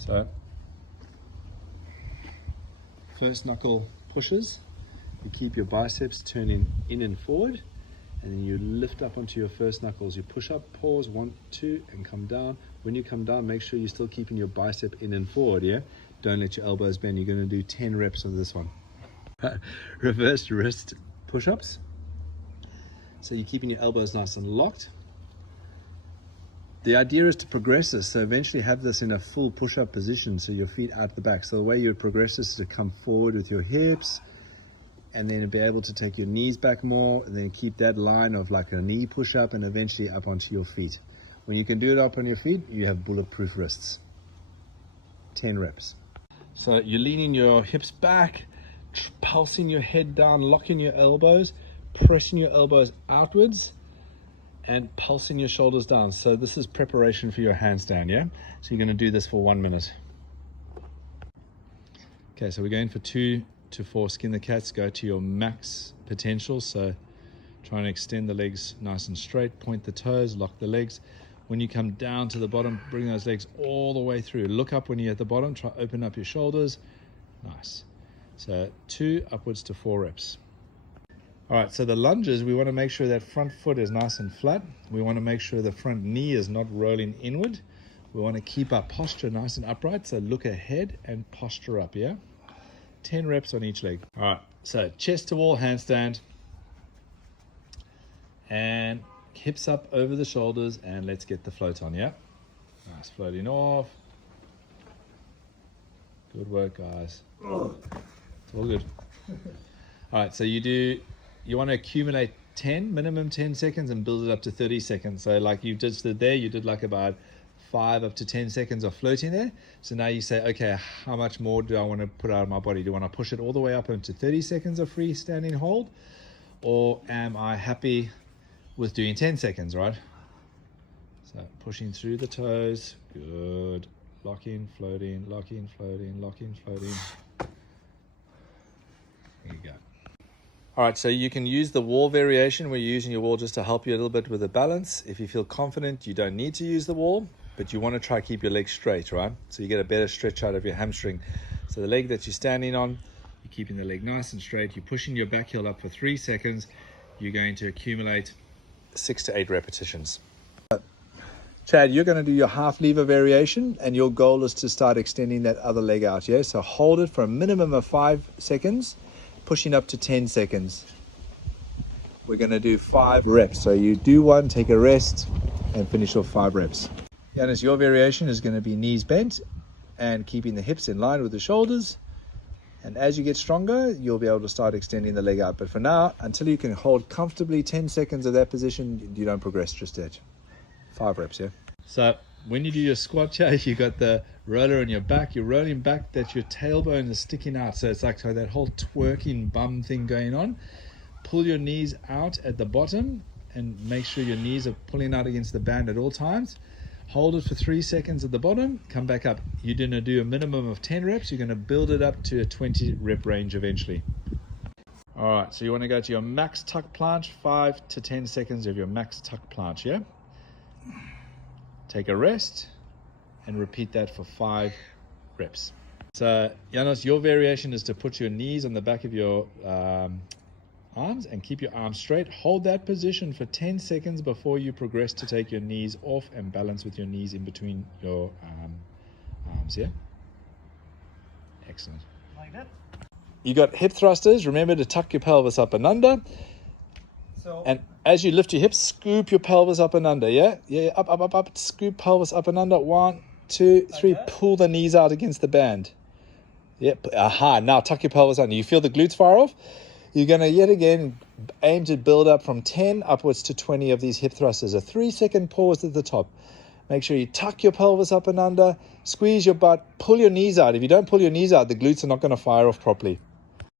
So, first knuckle pushes, you keep your biceps turning in and forward, and then you lift up onto your first knuckles. You push up, pause, 1, 2, and come down. When you come down, make sure you're still keeping your bicep in and forward, yeah? Don't let your elbows bend. You're gonna do 10 reps of this one. Reverse wrist push-ups. So you're keeping your elbows nice and locked. The idea is to progress this, so eventually have this in a full push-up position, so your feet out the back. So the way you progress this is to come forward with your hips, and then be able to take your knees back more, and then keep that line of like a knee push-up, and eventually up onto your feet. When you can do it up on your feet, you have bulletproof wrists. 10 reps. So you're leaning your hips back, pulsing your head down, locking your elbows, pressing your elbows outwards, and pulsing your shoulders down. So this is preparation for your handstand, yeah? So you're gonna do this for 1 minute. Okay, so we're going for 2 to 4 skin the cats. Go to your max potential. So try and extend the legs nice and straight, point the toes, lock the legs. When you come down to the bottom, bring those legs all the way through. Look up when you're at the bottom, try open up your shoulders. Nice. So 2 upwards to 4 reps. All right, so the lunges, we want to make sure that front foot is nice and flat. We want to make sure the front knee is not rolling inward. We want to keep our posture nice and upright. So look ahead and posture up, yeah? 10 reps on each leg. All right, so chest to wall handstand. And hips up over the shoulders, and let's get the float on, yeah? Nice, floating off. Good work, guys. It's all good. All right, so you want to accumulate 10, minimum 10 seconds, and build it up to 30 seconds. So like you just did there, you did like about 5 up to 10 seconds of floating there. So now you say, okay, how much more do I want to put out of my body? Do I want to push it all the way up into 30 seconds of freestanding hold? Or am I happy with doing 10 seconds, right? So pushing through the toes, good. Locking, floating, locking, floating, locking, floating. There you go. All right, so you can use the wall variation where you're using your wall just to help you a little bit with the balance. If you feel confident, you don't need to use the wall, but you want to try to keep your legs straight, right? So you get a better stretch out of your hamstring. So the leg that you're standing on, you're keeping the leg nice and straight. You're pushing your back heel up for 3 seconds. You're going to accumulate 6 to 8 repetitions. Chad, you're going to do your half lever variation, and your goal is to start extending that other leg out, yeah? So hold it for a minimum of 5 seconds, pushing up to 10 seconds. We're going to do 5 reps. So you do 1, take a rest, and finish off 5 reps. Giannis, your variation is going to be knees bent and keeping the hips in line with the shoulders. And as you get stronger, you'll be able to start extending the leg out. But for now, until you can hold comfortably 10 seconds of that position, you don't progress just yet. 5 reps, yeah? So when you do your squat, Chad, you got the roller on your back. You're rolling back, that your tailbone is sticking out. So it's like that whole twerking bum thing going on. Pull your knees out at the bottom and make sure your knees are pulling out against the band at all times. Hold it for 3 seconds at the bottom, come back up. You're going to do a minimum of 10 reps. You're going to build it up to a 20 rep range eventually. All right, so you want to go to your max tuck planche, 5 to 10 seconds of your max tuck planche, yeah? Take a rest and repeat that for 5 reps. So Janos, your variation is to put your knees on the back of your arms and keep your arms straight. Hold that position for 10 seconds before you progress to take your knees off and balance with your knees in between your arms, yeah? Excellent. Like that. You got hip thrusters. Remember to tuck your pelvis up and under. And as you lift your hips, scoop your pelvis up and under, yeah? Yeah, up, scoop pelvis up and under. 1, 2, 3, like pull the knees out against the band. Yep, aha, now tuck your pelvis under. You feel the glutes fire off? You're going to yet again aim to build up from 10 upwards to 20 of these hip thrusters. A 3-second pause at the top. Make sure you tuck your pelvis up and under, squeeze your butt, pull your knees out. If you don't pull your knees out, the glutes are not going to fire off properly.